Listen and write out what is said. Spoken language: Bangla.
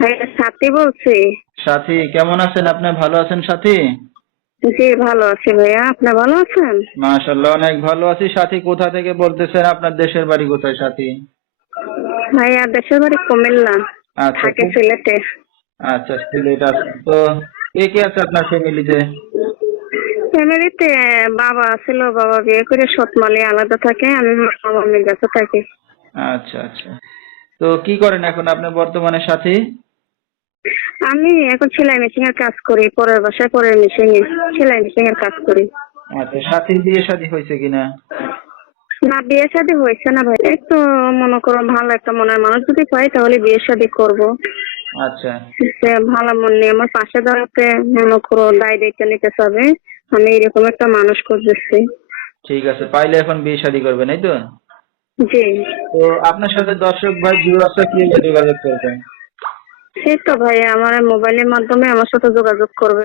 ভাইয়া সাথী বলছি। সাথী কেমন আছেন আপনি? ভালো আছেন সাথী? জি ভালো আছি ভাইয়া, আপনি ভালো আছেন? মাশাআল্লাহ, অনেক ভালো আছি। সাথী কোথা থেকে বলতেছেন? আপনার দেশের বাড়ি কোথায় সাথী? ভাইয়া দেশের বাড়ি কুমিল্লা, আচ্ছা, থাকে খুব সিলেটে। আচ্ছা, সিলেট আছে তো। কে কে আছে আপনার ফ্যামিলিতে? ফ্যামিলিতে বাবা ছিল, বাবা বিয়ে করে সৎমালি আলাদা থাকে, আমি মামার কাছে থাকি। আচ্ছা আচ্ছা। তো কি করেন এখন আপনি বর্তমানে সাথী? আমি এখন সেলাই মেশিন এর কাজ করি, পরের বাসায় পরের মেশিনে সেলাই মেশিন এর কাজ করি। আচ্ছা, সাথীর বিয়ে শাদী হয়েছে কিনা? না, বিয়ে শাদী হয়েছে না ভাই, একটু মনে করো ভালো একটা মনের মানুষ যদি পাই তাহলে বিয়ে শাদী করবো। আচ্ছা, সে ভালো মন নিয়ে আমার পাশে দাঁড়াতে মনে করো দায় দায়িত্ব নিতে হবে, আমি এরকম একটা মানুষ খুঁজতেছি। ঠিক আছে, পাইলে এখন বিয়ে শাদী করবেন এই তো? জি। তো আপনার সাথে দর্শক ভাই ভিউয়ার্সরা কিভাবে যোগাযোগ করবেন? সেই তো ভাই, আমার মোবাইলের মাধ্যমে আমার সাথে যোগাযোগ করবে।